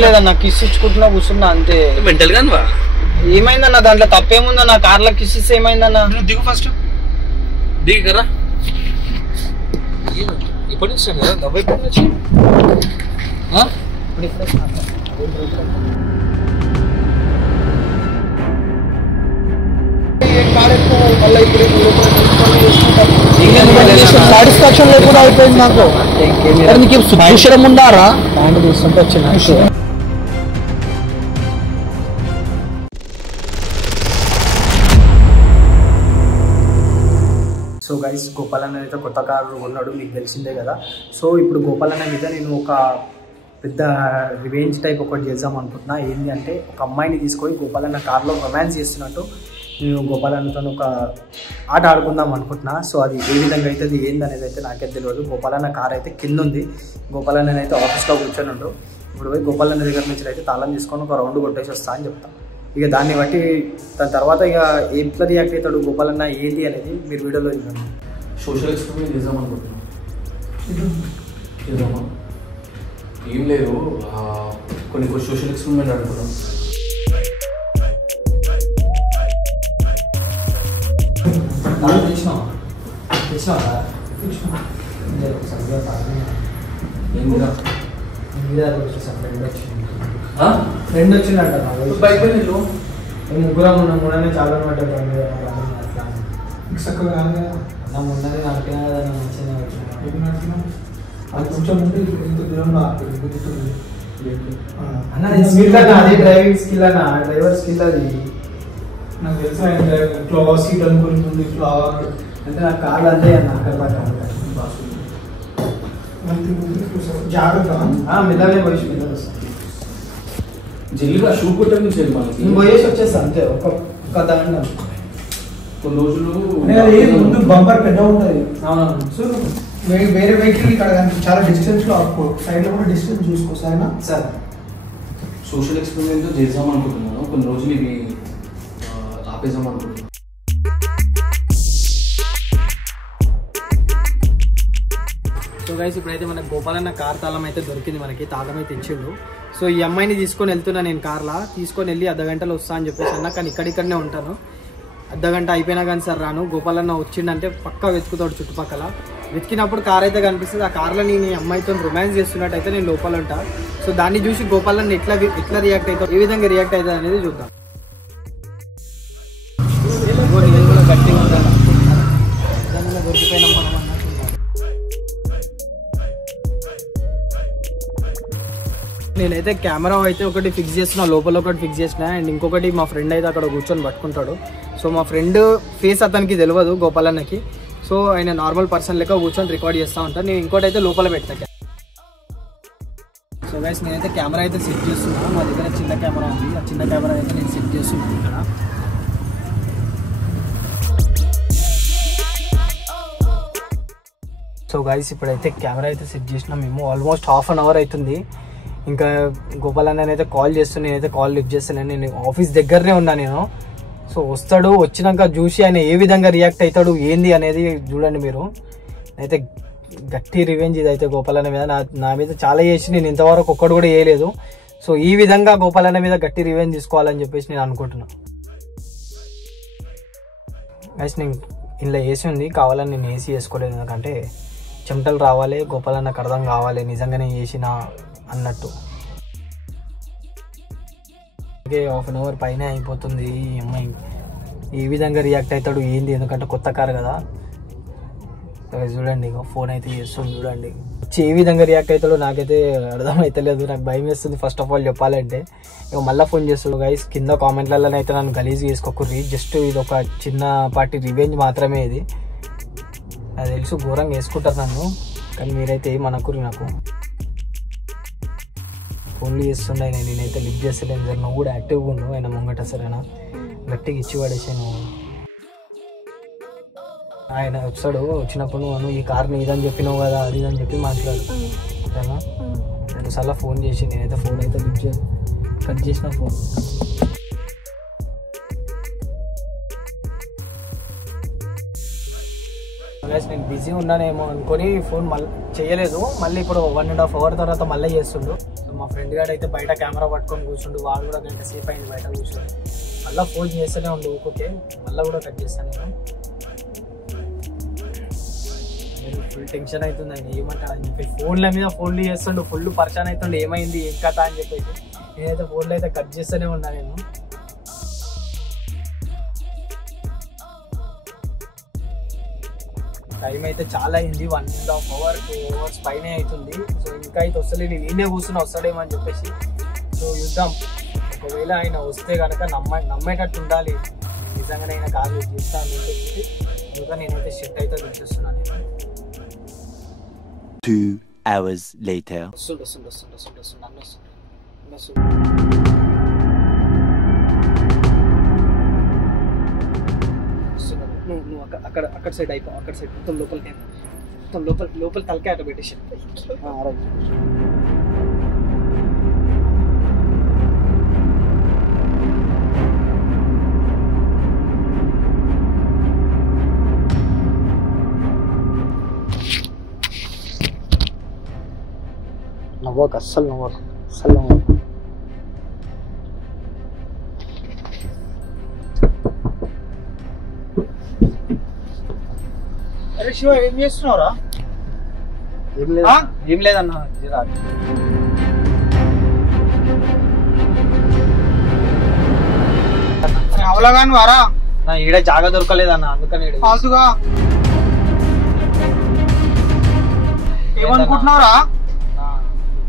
లేదన్నా కిస్ ఇచ్చుకుంటున్నా కూర్చున్నా అంతే. మెంటల్ గాని వా ఏమైందన్న దాంట్లో తప్పేముందన్న? కార్లో కిస్ ఇస్తే ఏమైందన్న? దిగు ఫస్ట్ దిగు కదా ఇప్పుడు వచ్చాను కదా నవ్వు ఎప్పుడు వచ్చి సాటిస్ఫాక్షన్ లేకుండా అయిపోయింది నాకు. నీకు సుషరం ఉండారా ప్యాంట్ చూస్తుంటే వచ్చిన. సో గైస్, గోపాల్ అన్న అయితే కొత్త కారు కొన్నాడు, మీకు తెలిసిందే కదా. సో ఇప్పుడు గోపాల్ అన్న మీద నేను ఒక పెద్ద రివెంజ్ టైప్ ఒకటి చేద్దాం అనుకుంటున్నా. ఏంటి అంటే, ఒక అమ్మాయిని తీసుకొని గోపాల్ అన్న కార్లో రొమాన్స్ చేస్తున్నట్టు నేను గోపాల్ అన్నతో ఒక ఆట ఆడుకుందాం అనుకుంటున్నా. సో అది ఏ విధంగా అయితే అది ఏందనేది అయితే నాకే తెలియదు. గోపాల్ అన్న కార్ అయితే కింద ఉంది, గోపాల్ అన్న అయితే ఆఫీస్లో కూర్చొని ఉండు. ఇప్పుడు పోయి గోపాల్ అన్న దగ్గర నుంచి అయితే తాళం తీసుకొని ఒక రౌండ్ కొట్టేసి వస్తా అని చెప్తాను. ఇక దాన్ని బట్టి దాని తర్వాత ఇక ఎట్లా రియాక్ట్ అవుతాడు గోపాల్ అన్న ఏంటి అనేది మీరు వీడియోలో చూడండి. సోషల్ ఎక్స్పెరిమెంట్ చేద్దాం అనుకుంటున్నాం. చేద్దామా? ఏం లేదు, కొన్ని సోషల్ ఎక్స్పెరిమెంట్ అనుకున్నాం. ఫ్రెండ్ వచ్చిందంట బైక్ పైన వెళ్ళు. ముగ్గురం ఉన్నాం, మూడనే చాలా పడ్డాడు. చక్కగా నా ముందరే నడిపినా కదా, మంచిగా వచ్చిన అది కొంచెం ఉంటే ఇంత దూరంలో అన్న స్కిల్ అన్న, అది డ్రైవింగ్ స్కిల్ అన్న, డ్రైవర్ స్కిల్ అది. నాకు తెలుసు ఆయన డ్రైవింగ్ సీట్ అనుకుంటుంది ఫ్లవర్ అంటే నా కార్లు అంతే అన్న. అక్కడ జాగ్రత్త మిల్లలే పోయి మిల్లలు వస్తాను. జల్లిగా షూ కొట్టని చెల్లి మనకి నేను పోయేసి వచ్చేస్తాను అంతే. ఒక దాంట్లో కొన్ని రోజులు ముందు బంపర్ పెద్ద ఉంటుంది. అవునవును. సో వేరే వెహికల్ ఇక్కడ చాలా డిస్టెన్స్ లో ఆపుకో, సైడ్ లో కూడా డిస్టెన్స్ చూసుకో. సరేనా? సార్, సోషల్ ఎక్స్పెరిమెంట్ చేద్దాం అనుకుంటున్నాను. కొన్ని రోజులు ఇవి ఆపేద్దాం అనుకుంటున్నాను. సో గైస్, ఇప్పుడైతే మనకు గోపాల్ అన్న కార్ తాళం అయితే దొరికింది, మనకి తాళం అయితే ఇచ్చిండు. సో ఈ అమ్మాయిని తీసుకొని వెళ్తున్నా నేను కార్లా. తీసుకొని వెళ్ళి అర్ధగంటలో వస్తా అని చెప్పేసి అన్న, కానీ ఇక్కడిక్కడనే ఉంటాను. అర్ధగంట అయిపోయినా కానీ సార్ రాను. గోపాల్ అన్న వచ్చిండంటే పక్కా వెతుకుతాడు చుట్టుపక్కల. వెతికినప్పుడు కార్ అయితే కనిపిస్తుంది. ఆ కార్లో నేను ఈ అమ్మాయితో రొమాన్స్ చేస్తున్నట్టు అయితే నేను లోపల ఉంటా. సో దాన్ని చూసి గోపాల్ అన్న ఎట్లా రియాక్ట్ అవుతాడు, ఏ విధంగా రియాక్ట్ అవుతుంది అనేది చూద్దాం. గట్టిగా ఉండాలి, దొరికిపోయినాం మనం అన్నట్టు. నేనైతే కెమెరా అయితే ఒకటి ఫిక్స్ చేస్తున్నా, లోపల ఒకటి ఫిక్స్ చేసిన, అండ్ ఇంకొకటి మా ఫ్రెండ్ అయితే అక్కడ కూర్చొని పట్టుకుంటాడు. సో మా ఫ్రెండ్ ఫేస్ అతనికి తెలియదు గోపాల్ అన్నకి. సో ఆయన నార్మల్ పర్సన్ లెక్క కూర్చొని రికార్డ్ చేస్తూ ఉంటాను. నేను ఇంకోటి అయితే లోపల పెడతా. సో గైస్, నేనైతే కెమెరా అయితే సెట్ చేస్తున్నా. మా దగ్గర చిన్న కెమెరా ఉంది, ఆ చిన్న కెమెరా అయితే నేను సెట్ చేస్తున్నాను ఇక్కడ. సో గైస్, ఇప్పుడైతే కెమెరా అయితే సెట్ చేసినాం మేము. ఆల్మోస్ట్ హాఫ్ అన్ అవర్ అవుతుంది. ఇంకా గోపాల్ అన్న అయితే కాల్ చేస్తాను, నేనైతే కాల్ లిఫ్ట్ చేస్తాను. నేను ఆఫీస్ దగ్గరనే ఉన్నా నేను. సో వస్తాడు, వచ్చినాక చూసి ఆయన ఏ విధంగా రియాక్ట్ అవుతాడు ఏంది అనేది చూడండి మీరు. అయితే గట్టి రివెంజ్ ఇది అయితే గోపాల్ అన్న మీద. నా మీద చాలా చేసి నేను ఇంతవరకు ఒక్కడు కూడా వేయలేదు. సో ఈ విధంగా గోపాల్ అన్న మీద గట్టి రివెంజ్ తీసుకోవాలని చెప్పేసి నేను అనుకుంటున్నాను. గైస్, నేను ఇంట్లో ఏసీ ఉంది, కావాలని నేను ఏసీ వేసుకోలేదు. ఎందుకంటే చెమటలు రావాలి, గోపాల్ అన్నకు అర్థం కావాలి నిజంగానే చేసిన అన్నట్టు. ఓకే, హాఫ్ అన్ అవర్ పైన అయిపోతుంది. ఈ అమ్మాయి ఏ విధంగా రియాక్ట్ అవుతాడు ఏంది, ఎందుకంటే కొత్త కారు కదా. చూడండి, ఫోన్ అయితే చేస్తుంది చూడండి. ఏ విధంగా రియాక్ట్ అవుతాడో నాకైతే అర్థం అవుతలేదు. నాకు భయం వేస్తుంది ఫస్ట్ ఆఫ్ ఆల్ చెప్పాలంటే. ఇక మళ్ళీ ఫోన్ చేస్తాడు. గైస్, కింద కామెంట్లలో అయితే నన్ను గలీజ్ చేసుకోకూరి. జస్ట్ ఇది ఒక చిన్న పార్టీ రివెంజ్ మాత్రమే. ఇది నాకు తెలుసు ఘోరంగా వేసుకుంటారు నన్ను, కానీ మీరైతే ఏమనుకురి. నాకు ఫోన్లు చేస్తుండే, నేనైతే లిఫ్ట్ చేస్తలేను. సార్ నువ్వు కూడా యాక్టివ్గా ఉండు ఆయన ముంగట. సరేనా? గట్టిగా ఇచ్చి పడేసాను. ఆయన వచ్చాడు, వచ్చినప్పుడు నువ్వు ఈ కార్ని ఇదని చెప్పినావు కదా, అది ఇదని చెప్పి మాట్లాడు. సరేనా? రెండుసార్లు ఫోన్ చేసి నేనైతే ఫోన్ అయితే లిఫ్ట్ చేసి కట్ చేసిన ఫోన్. నేను బిజీ ఉన్నానేమో అనుకొని ఫోన్ మళ్ళీ చేయలేదు. మళ్ళీ ఇప్పుడు 1.5 hour తర్వాత మళ్ళీ చేస్తుండు. సో మా ఫ్రెండ్ గారు అయితే బయట కెమెరా పట్టుకొని కూర్చుండు. వాడు కూడా గంట సేపు అయింది బయట కూర్చొని. మళ్ళీ ఫోన్ చేస్తూనే ఉండు ఊరికే. మళ్ళీ కూడా కట్ చేస్తాను నేను. ఫుల్ టెన్షన్ అవుతుంది ఆయన ఏమంటాడు అని చెప్పి. ఫోన్ల మీద ఫోన్లు చేస్తుండు. ఫుల్ పరిచయం అవుతుండు ఏమైంది ఏం కథ అని చెప్పేసి. నేనైతే ఫోన్లో అయితే కట్ చేస్తూనే ఉన్నా నేను. టైం అయితే చాలా అయింది. 1.5 hour 2 hours పైన అవుతుంది. సో ఇంకా అయితే వస్తలేదు. నేనే కూర్చుని వస్తాడేమో అని చెప్పేసి. సో చూద్దాం. ఒకవేళ ఆయన వస్తే కనుక నమ్మేటట్టు ఉండాలి. నిజంగానే ఆయన కాదు చేస్తాను అని చెప్పేసి. ఇంకా నేనైతే షిఫ్ట్ అయితే వచ్చేస్తున్నాను నేను. 2 hours later. నువ్వు అక్కడ సైడ్ అయిపో. అక్కడ సైడ్ మొత్తం లోపల తలకే అట పెట్టేసి. నవ్వకు, అస్సలు నవ్వకు. అరే శివ, ఏం చేస్తున్నావురా? ఏం లేదన్నా. అవలాగాను వారా? ఈడ జాగా దొరకలేదన్న, అందుకని ఫాల్తుగా. ఏమనుకుంటున్నావురా?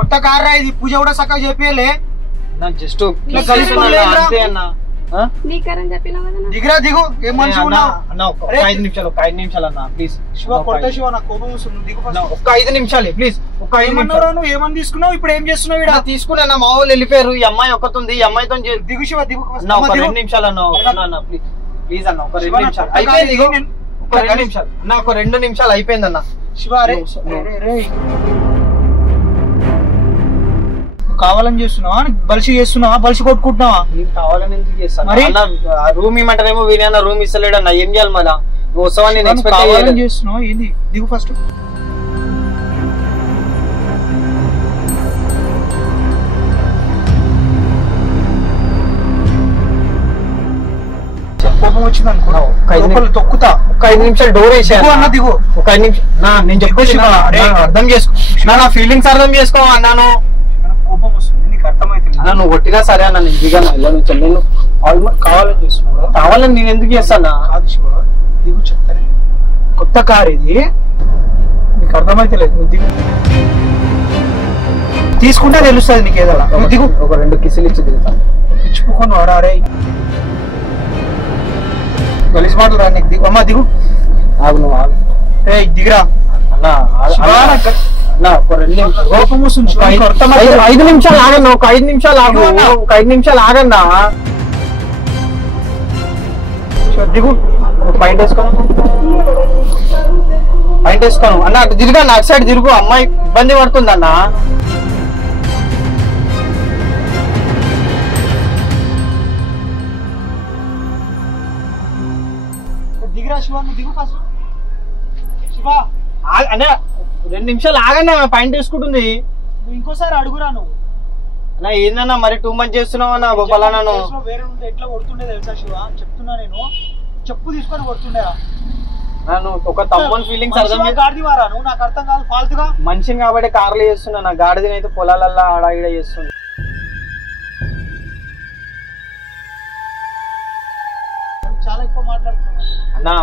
కొత్త కార్ రా ఇది. పూజ కూడా చక్కగా చెప్పలే. జస్ట్ అంతే అన్న. దిగురా, దిగు. ఏం మంచిగా ఉన్నావు అన్న. ఒక 5 నిమిషాలు అన్న ప్లీజ్. శివ కొట్ట శివ, నాకు కోపం వస్తుంది. దిగు ఒక 5 నిమిషాలు ప్లీజ్. ఒక 5 నిమిషాలు. నువ్వు ఏమని తీసుకున్నావు? ఇప్పుడు ఏం చేస్తున్నావు? ఇక్కడ తీసుకున్నా. మా వాళ్ళు వెళ్ళిపోయారు. ఈ అమ్మాయి ఒక్కతుంది. ఈ అమ్మాయితో దిగు శివ, దిగు. ఒక 2 నిమిషాలు అన్న ప్లీజ్. ప్లీజ్ అన్న, ఒక 2 నిమిషాలు అయిపోయింది. ఒక 2 నిమిషాలు అన్న, ఒక 2 నిమిషాలు అయిపోయింది అన్న. శివ కావాలని చేస్తున్నావా? బలిసి చేస్తున్నావా? బలిసి కొట్టుకుంటున్నావా? నేను కావాలని ఎందుకు చేస్తాను? మరి రూమ్ ఇమ్మంటారేమో వీణన్న రూమ్ ఇస్తలేడు అన్న. ఏం చేయాలి మళ్ళా? నువ్వు వస్తావని నేను ఎక్స్పెక్ట్ కావాలని చేస్తున్నావు. ఏంది? దిగు ఫస్ట్. కోపం వచ్చింది అనుకో, తొక్కుతా. ఒక 5 నిమిషాలు డోర్ వేసాను అన్న. దిగు. ఒక 5 నిమిషాలు నేను చెప్పేసి అర్థం చేసుకో. నా ఫీలింగ్స్ అర్థం చేసుకో అన్నాను. కోపం వస్తుంది, నీకు అర్థమైతే అన్న. నువ్వు కొట్టినా సరే అన్న, నేను దిగాను. నేను ఆల్మోస్ట్ కావాలని చేస్తున్నా. కావాలని నేను ఎందుకు చేస్తానా? కాదు శివ, దిగు చెప్తాను. కొత్త కార్ ఇది, నీకు అర్థమైతే లేదు. నువ్వు దిగు. తీసుకుంటే తెలుస్తుంది నీకు ఏదైనా. నువ్వు దిగు. ఒక 2 కిసులు ఇచ్చి దిగుతాను. ఇచ్చిపోకొని వాడారే గలీజ్ మాటలు రా నీకు. దిగు అమ్మా, దిగు. ఆగు నువ్వు, ఆగు. దిగురా అన్న. 5 నిమిషాలు ఆగన్నా. ఒక 5 నిమిషాలు ఆగు. ఒక 5 నిమిషాలు ఆగన్నా. దిగు. పాయింట్ వేసుకోను అన్న. అటు తిరుగు అన్న, అటు సైడ్ తిరుగు. అమ్మాయి ఇబ్బంది పడుతుంది అన్న. దిగురా శివ, నువ్వు దిగు ఫస్ట్. శివ అన్న, 2 నిమిషాలు ఆగన్నా. పాయింట్ వేసుకుంటుంది. నువ్వు ఇంకోసారి అడుగురా. నువ్వు అన్న ఏందన్నా మరి టూ మచ్ చేస్తున్నావు అన్న. గొప్పలా వేరే ఉంటే ఎట్లా కొడుతుండే తెలుసా శివ? చెప్తున్నా నేను. చెప్పు తీసుకొని కొడుతుండేరా. నువ్వు ఒక తమ్ముని ఫీలింగ్స్ అర్థం గాడిదివారా నువ్వు? నాకు అర్థం కాదు. ఫాల్తుగా మనిషిని కాబట్టి కార్లు చేస్తున్నా. నా గాడిదని అయితే పొలాలల్లా ఆడ ఈడ చేస్తుంది. చాలా ఎక్కువ మాట్లాడుతున్నా అన్నా.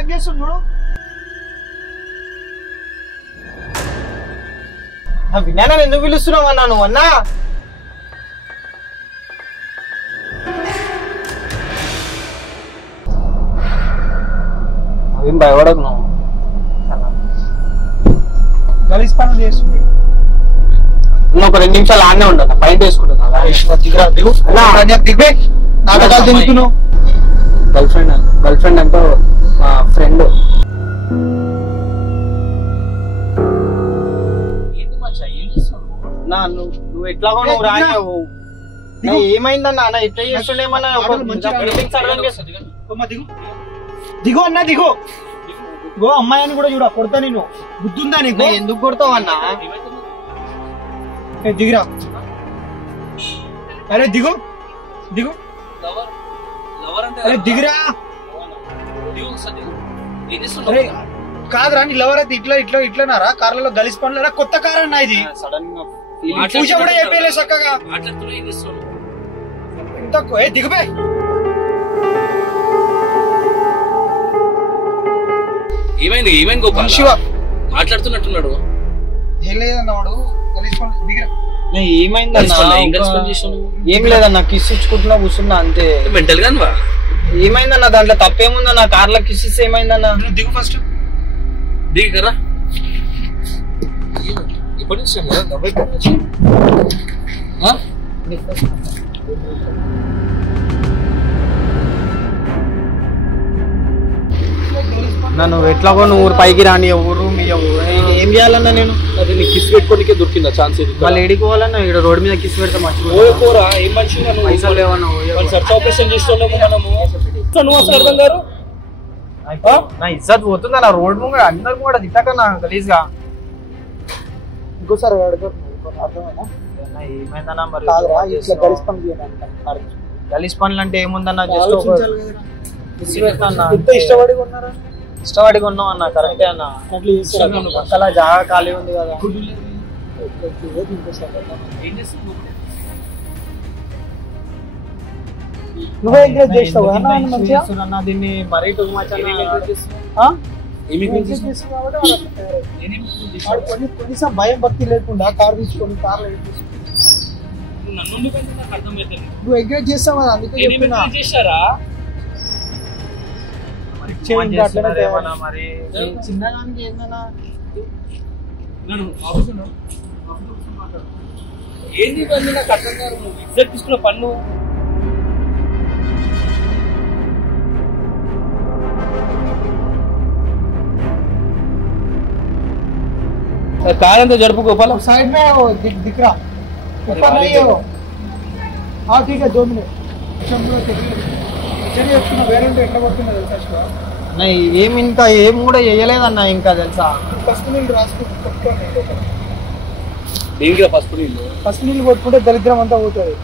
ఏం చేస్తున్నాడు? విన్నాను. ఎందుకు పిలుస్తున్నావు అన్నా నువ్వు? అన్నా అదేం భయపడకు నువ్వు. గలీజ్ పనులు చేస్తుంది. నువ్వు ఒక 2 నిమిషాలు ఆడనే ఉండదు. పైన వేసుకుంటున్నా. తిరుగుతున్నావు. గర్ల్ ఫ్రెండ్ అంటే మా ఫ్రెండ్. నువ్వు ఎట్లాగో నువ్వు రావు. ఏమైందన్నా? ఎట్లా చేస్తుండేమన్నా? దిగు అన్న దిగు గో అమ్మాయి అని కూడా చూడ కొడతా నేను బుద్ధుందా నీకు ఎందుకు కొడతావు అన్న దిగిరా అరే దిగు దిగు అరే దిగిరా అరే కాదురా నీ లవర్ అయితే ఇట్లానారా కార్లలో గలిసి పనులరా కొత్త కార్ అన్న ఇది పూజ కూడా అయిపోయలే చక్కగా ఎంత దిగుబే ఏమైంది గోపాల్ శివ మాట్లాడుతున్నట్టున్నాడు ఏం లేదన్న వాడు గలిసి పనులు దిగిరా ఏం లేదన్న కిస్ ఇచ్చుకుంటున్నా కూర్చున్నా అంతే మెంటల్ గానివా ఏమైందన్న దాంట్లో తప్పేముందన్న కార్లో కిస్ ఇస్తే ఏమైందన్న దిగు ఫస్ట్ దిగరా ఎప్పటి నుంచి నన్ను ఎట్లాగో నువ్వు ఊరు పైకి రాని ఊరు మీ ఊరు ఏం చేయాలన్నా నేను అది నీ కిస్ పెట్టుకోనికే దొరికిందా ఛాన్స్ వాళ్ళు ఏడికి పోవాలన్నా ఇక్కడ రోడ్ మీద కిస్ పెడితే పోరా ఏం మంచిగా పైసలు లేవన్నా సర్చ్ ఆపరేషన్ చేస్తున్నాము మనము నువ్వు అసలు అర్థం గారు నా ఇజ్జత్ పోతుందా నా రోడ్ ముంగ అందరు కూడా తిట్టకన్నా గలీజ్ గా ఇంకోసారి అర్థమైనా ఏమైందన్నా మరి గలిసి గలీజ్ పనులు పనులు అంటే ఏముందన్నా జస్ట్ ఇష్టపడి కొన్నారా ఇష్టపడి కొన్నాం అన్న కరెక్టే అన్న పక్కల జాగా ఖాళీ ఉంది కదా నువ్వే ఎంకరేజ్ చేస్తావు అన్న దీన్ని మరీ టూ మచ్ కనీసం భయం భక్తి లేకుండా కార్ తీసుకొని కార్లో నువ్వు ఎంకరేజ్ చేస్తావు కదా అందుకే చెప్తున్నా చేశారా మరి చిన్నదానికి ఏందన్నా ఏంది ఇవన్నీ నాకు అర్థం కాదు నువ్వు ఇజ్జత్ తీసుకున్న పన్ను कार अंदर जड़पू गोपाल साइड में वो दिख रहा ऊपर नहीं है वो हाँ ठीक है 2 मिनट వేరే ఎట్లా పడుతుందో తెలుసా శివ ఏమి ఇంకా ఏం కూడా వేయలేదన్న ఇంకా తెలుసా ఫస్ట్ నీళ్ళు రాసుకుంటూ దేనికి ఫస్ట్ నీళ్ళు కొట్టుకుంటే దరిద్రం అంతా పోతుంది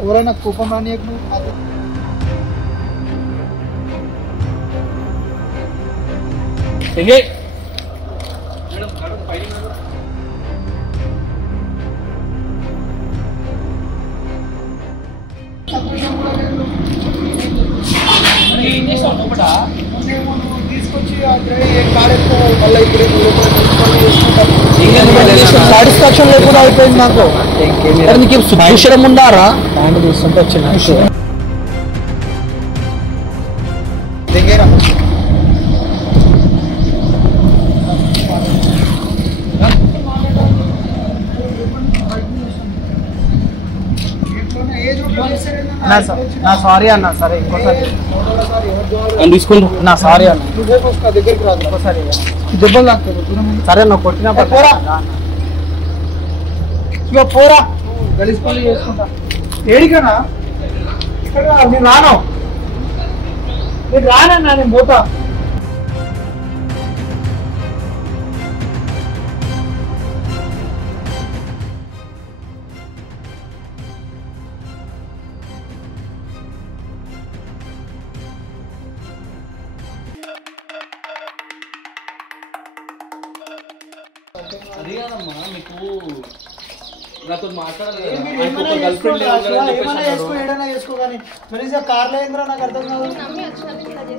ఎవరైనా కోపం రాని తీసుకొచ్చి సాటిస్ఫాక్షన్ లేకుండా అయిపోయింది నాకు నీకు భూషణం ఉండారా ప్యాంట్ చూస్తుంటే వచ్చిన నా సారీ అన్న సరే ఇంకోసారి తీసుకుంటా నా సారీ అన్న దగ్గరికి రాదు ఇంకోసారి దెబ్బలు తాకుతారు సరే నువ్వు కొట్టినా ఇక పోరా గలీజ్ పనులు చేసుకుంటా ఏడికనా ఇక్కడ నేను రాను నేను రానన్నా నేను పోతా అది కాదమ్మా మీకు నాతో మాట్లాడాలి కార్లో ఏంద్రా నాకు అర్థం కాదు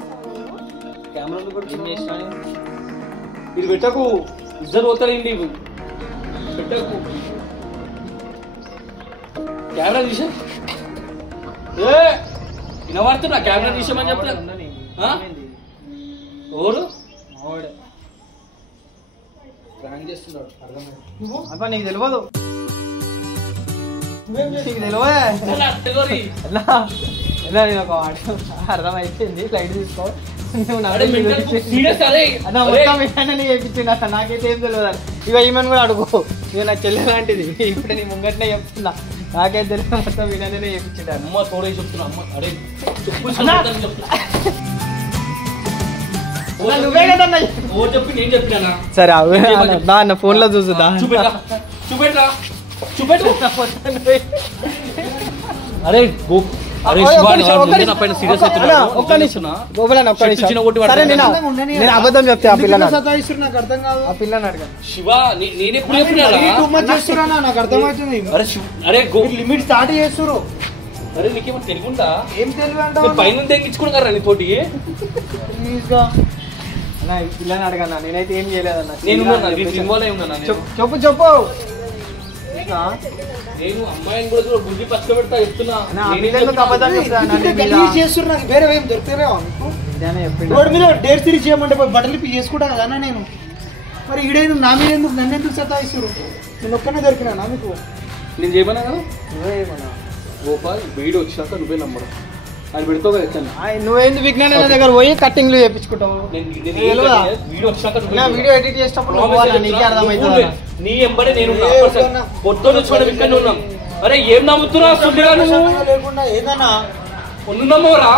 కెమెరాలు కూడా ఇది పెట్టకు ఇద్దరు పోతారండి పెట్టకు కెమెరా తీసా వినబడుతున్నా కెమెరా తీసామని చెప్తా ఎవరు ప్రాంక్ చేస్తున్నాడు అబ్బా నీకు తెలియదు నీకు తెలియదు ఒక అర్థమైపోయింది లైట్ తీసుకో చేయించింది అసలు నాకైతే ఏం తెలియదు ఇక ఈమెను కూడా అడుగు ఇక నా చెల్లె లాంటిది ఇప్పుడు నీ ముంగట్నే చెప్తున్నా నాకైతే తెలియదు మొత్తం విననే చేయించింది అమ్మ తోడే చెప్తున్నా అమ్మ అరే చెప్పు నువ్వే కదన్నా ఓ చెప్పి నేను చెప్పినా సరే దా అన్న ఫోన్ లో చూసుదా చూపెట్రా చూపెట్రా చూపెట్రా అరే అరే నా పైన సీరియస్ ఒక్క నిమిషం గోపాలన్న ఒక్క నిమిషం సరే నేను అబద్ధం చెప్తే ఆ పిల్లని సతాయిస్తున్నా నాకు అర్థం కాదు. ఆ పిల్లని అడగను శివ నేనెప్పుడు చెప్పినా టూ మచ్ చేస్తున్నా నాకు అర్థమవుతుంది. అరే లిమిట్ స్టార్ట్ చేస్తురు. అరే నీకేమో తెలియకుండా ఏం తెలివి అంటావు? పైన తెగించుకుని కదా నీతోటి ప్లీజ్ గా అన్న ఈ పిల్లని అడగన్నా నేనైతే ఏం చేయలేదన్న నేను ఇన్వాల్వ్ అయి ఉన్నా చెప్పు నేను అమ్మాయిని కూడా బుద్ధి పచ్చ పెడతా చెప్తున్నా అబద్ధం గలీజ్ చేస్తురు. నాకు వేరే ఏం దొరుకుతారేమో చెప్పిండు రోడ్ మీద డేర్ సిరీస్ చేయమంటే పోయి బట్టలు ఇప్పి చేసుకుంటా కదా అన్న నేను. మరి ఈడేందు నా మీద ఎందుకు నన్ను ఎందుకు సతాయిస్తురు? నేను ఒక్కనే దొరికినా మీకు? నేను చేయమన్నా కదా నువ్వే ఏమన్నా గోపాల్ వీడియో వచ్చినాక నువ్వే నమ్మడం అది పెడతావు కదా ఎట్లా నువ్వేంది విజ్ఞాన దగ్గర పోయి కట్టింగ్లు చేయించుకుంటావు వీడియో వచ్చినాక నా వీడియో ఎడిట్ చేసేటప్పుడు నీకే అర్థమవుతుంది నీ ఎంబడే నేను పొద్దున్న వచ్చి ఇక్కడ ఉన్నాం. అరే ఏం నమ్ముతున్నా సుబ్బిగా నువ్వు లేకుండా ఏదన్నా ఒన్ను నమ్మవరా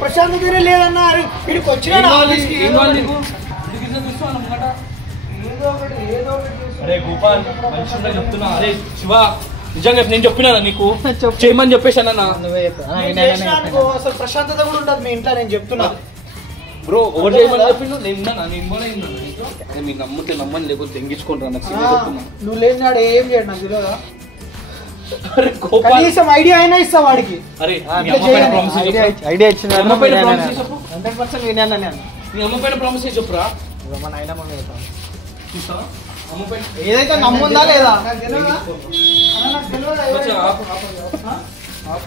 ప్రశాంతతనే లేదన్నా. అరే వీడికి వచ్చిన అరే గోపాల్ మనిషి చెప్తున్నా. అరే శివ నిజంగా నేను చెప్పినా నీకు చేయమని చెప్పేసానన్నా. నువ్వే అసలు ప్రశాంతత కూడా ఉండదు మీ ఇంట్లో. నేను చెప్తున్నా బ్రో ఓవర్ చేయమని చెప్పిండు. నేను మీరు నమ్ముతే నమ్మని లేకపోతే తెంగించుకుంటాను నాకు చెప్తున్నా. నువ్వు లేని నాడు ఏం చేయడు నాకు తెలియదా? అరే గోపాల్ కనీసం ఐడియా అయినా ఇస్తా వాడికి. అరే మీ అమ్మ పైన ప్రామిస్ ఐడియా ఇచ్చింది అమ్మ పైన ప్రామిస్ చెప్పు. 100% వినాను నేను నీ అమ్మ పైన ప్రామిస్ చెప్పురా. మన అయినా మమ్మీ చూస్తావా అమ్మ పైన ఏదైతే నమ్ముందా లేదా నాకు తెలియదా? నాకు తెలియదా? ఆపు